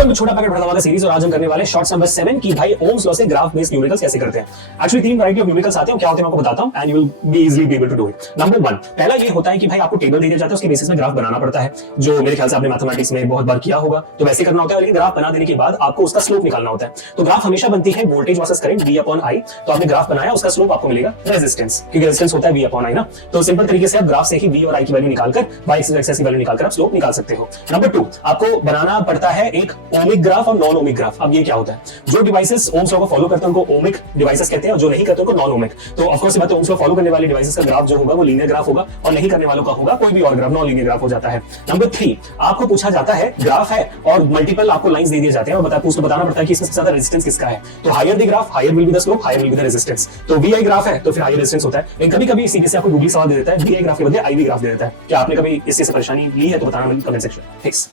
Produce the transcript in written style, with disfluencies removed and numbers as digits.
Welcome to छोटा packet बड़ा धमाका सीरीज। और आज हम करने वाले शॉर्ट्स नंबर 7 की भाई ओम्स लॉ से ग्राफ बेस्ड न्यूमेरिकल्स कैसे करते हैं। एक्चुअली 3 वैरायटी ऑफ न्यूमेरिकल्स आते हैं, क्या होते हैं मैं आपको बताता हूं and you will be easily be able to do it. Number 1 पहला ये होता है कि भाई आपको टेबल दे दिया जाता है, उसके बेसिस में ग्राफ बनाना पड़ता है, जो मेरे ख्याल से आपने मैथमेटिक्स में बहुत बार किया होगा, तो वैसे करना होता है। लेकिन ग्राफ बना देने के बाद आपको उसका स्लोप निकालना होता है। तो ग्राफ हमेशा बनती है voltage versus current V upon I। तो आपने ग्राफ बनाया, उसका स्लोप आपको मिलेगा रेजिस्टेंस, क्योंकि रेजिस्टेंस होता है V अपॉन I ना। तो सिंपल तरीके से आप ग्राफ से ही V और I की वैल्यू निकालकर y एक्सिस की वैल्यू निकालकर आप स्लोप निकाल सकते हो। नंबर 2 आपको बनाना पड़ता है एक ओमिक ग्राफ और नॉन ओमिक ग्राफ। अब ये क्या होता है, जो डिवाइसेस ओम्स लॉ को फॉलो करते हैं उनको ओमिक डिवाइसेस कहते हैं, और जो नहीं करते उनको नॉन ओमिक। तो ऑफ कोर्स बात है, ओम्स लॉ फॉलो करने वाले डिवाइसेस का ग्राफ जो होगा वो लीनियर ग्राफ होगा, और नहीं करने वालों का होगा कोई भी और ग्राफ, नॉन लीनियर ग्राफ हो जाता है। नंबर 3 आपको पूछा जाता है, ग्राफ है और मल्टीपल आपको लाइंस दे दिए जाते हैं, और बताना पड़ता है कि इसमें सबसे ज्यादा रेजिस्टेंस किसका है। तो higher the graph higher will be the slope, higher will be the resistance. तो VI ग्राफ है तो फिर हायर रेजिस्टेंस होता है। लेकिन कभी-कभी सीधे से आपको गूगली सवाल दे देता है, VI ग्राफ के बदले IV ग्राफ दे देता है। क्या आपने कभी इस चीज से परेशानी ली है तो बताना कमेंट सेक्शन। थैंक्स।